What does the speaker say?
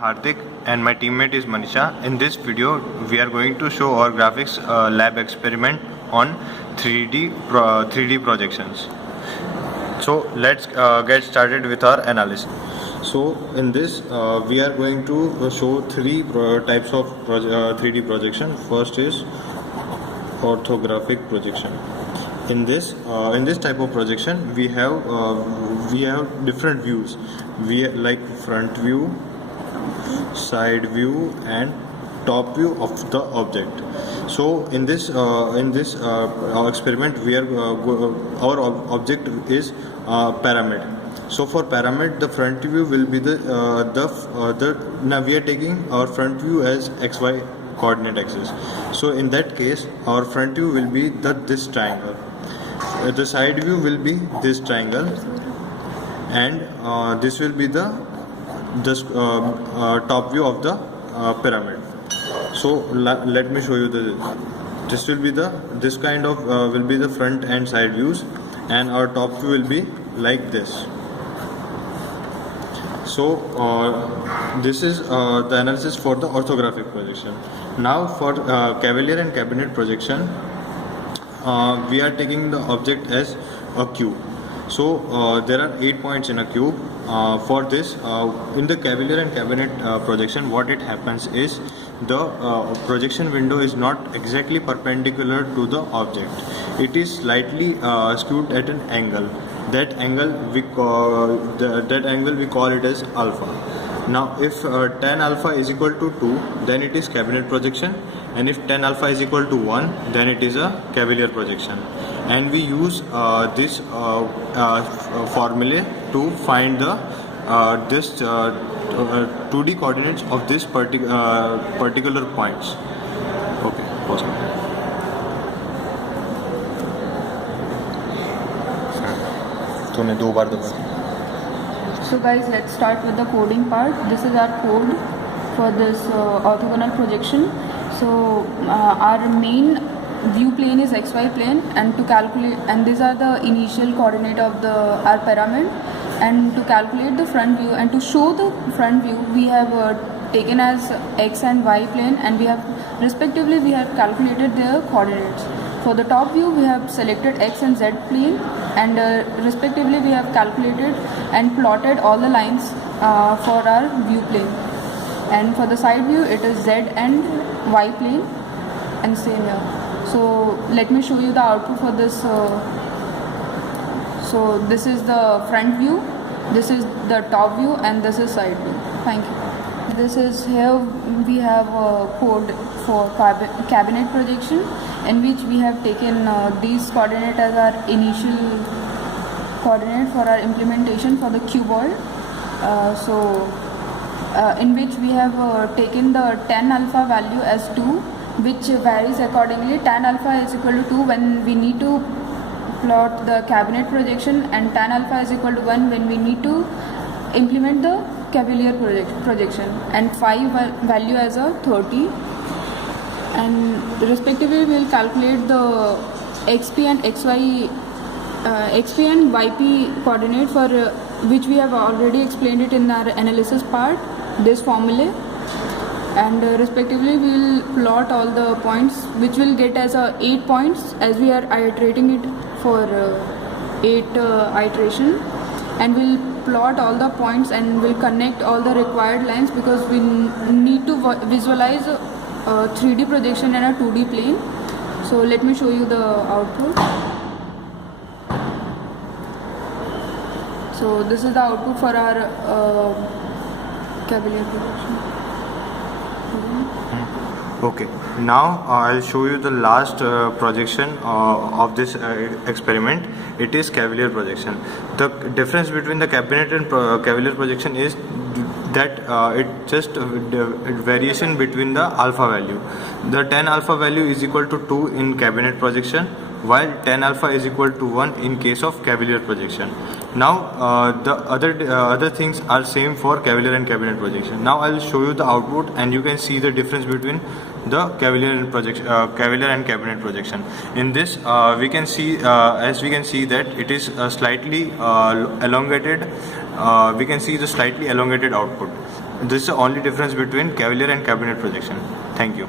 Hardik and my teammate is Manisha. In this video, we are going to show our graphics lab experiment on 3D projections. So let's get started with our analysis. So in this, we are going to show three types of 3D projection. First is orthographic projection. In this type of projection, we have different views. We like front view, side view, and top view of the object. So in this experiment, we are our object is pyramid. So for pyramid, the front view will be now we are taking our front view as XY coordinate axis. So in that case, our front view will be this triangle. The side view will be this triangle, and this will be the top view of the pyramid. So let me show you this will be this kind of will be the front and side views, and our top view will be like this. So this is the analysis for the orthographic projection. Now for Cavalier and cabinet projection, we are taking the object as a cube. So there are 8 points in a cube. For this, in the Cavalier and cabinet projection, what it happens is the projection window is not exactly perpendicular to the object. It is slightly skewed at an angle. That angle we call it as alpha. Now if tan alpha is equal to 2, then it is cabinet projection, and if tan alpha is equal to 1, then it is a Cavalier projection. And we use this formula to find the 2D coordinates of this particular points. Okay, pause. So guys, let's start with the coding part. This is our code for this orthogonal projection. So our main view plane is XY plane, and to calculate, and these are the initial coordinate of our pyramid, and to calculate the front view and to show the front view, we have taken as X and Y plane, and we have calculated their coordinates. For the top view, we have selected X and Z plane, and respectively we have calculated and plotted all the lines for our view plane. And for the side view, it is Z and Y plane, and same here. So let me show you the output for this. So this is the front view, this is the top view, and this is side view. Thank you. This is here we have a code for cabinet projection, in which we have taken these coordinate as our initial coordinate for our implementation for the cuboid. In which we have taken the tan alpha value as 2, which varies accordingly. Tan alpha is equal to 2 when we need to plot the cabinet projection, and tan alpha is equal to 1 when we need to implement the Cavalier projection, and phi value as a 30. And respectively we will calculate the XP and XP and YP coordinate, for which we have already explained it in our analysis part, this formula. And respectively we will plot all the points, which will get as 8 points, as we are iterating it for 8 iteration, and we'll plot all the points and will connect all the required lines, because we need to visualize a 3D projection and a 2D plane. So let me show you the output. So this is the output for our Cavalier projection. Okay, now I'll show you the last projection of this experiment. It is Cavalier projection. The difference between the cabinet and Cavalier projection is that it just variation between the alpha value. The tan alpha value is equal to 2 in cabinet projection, while tan alpha is equal to 1 in case of Cavalier projection. Now the other things are same for Cavalier and cabinet projection. Now I'll show you the output, and you can see the difference between the Cavalier and cabinet projection. In this we can see that it is slightly elongated. We can see the slightly elongated output. This is the only difference between Cavalier and cabinet projection. Thank you.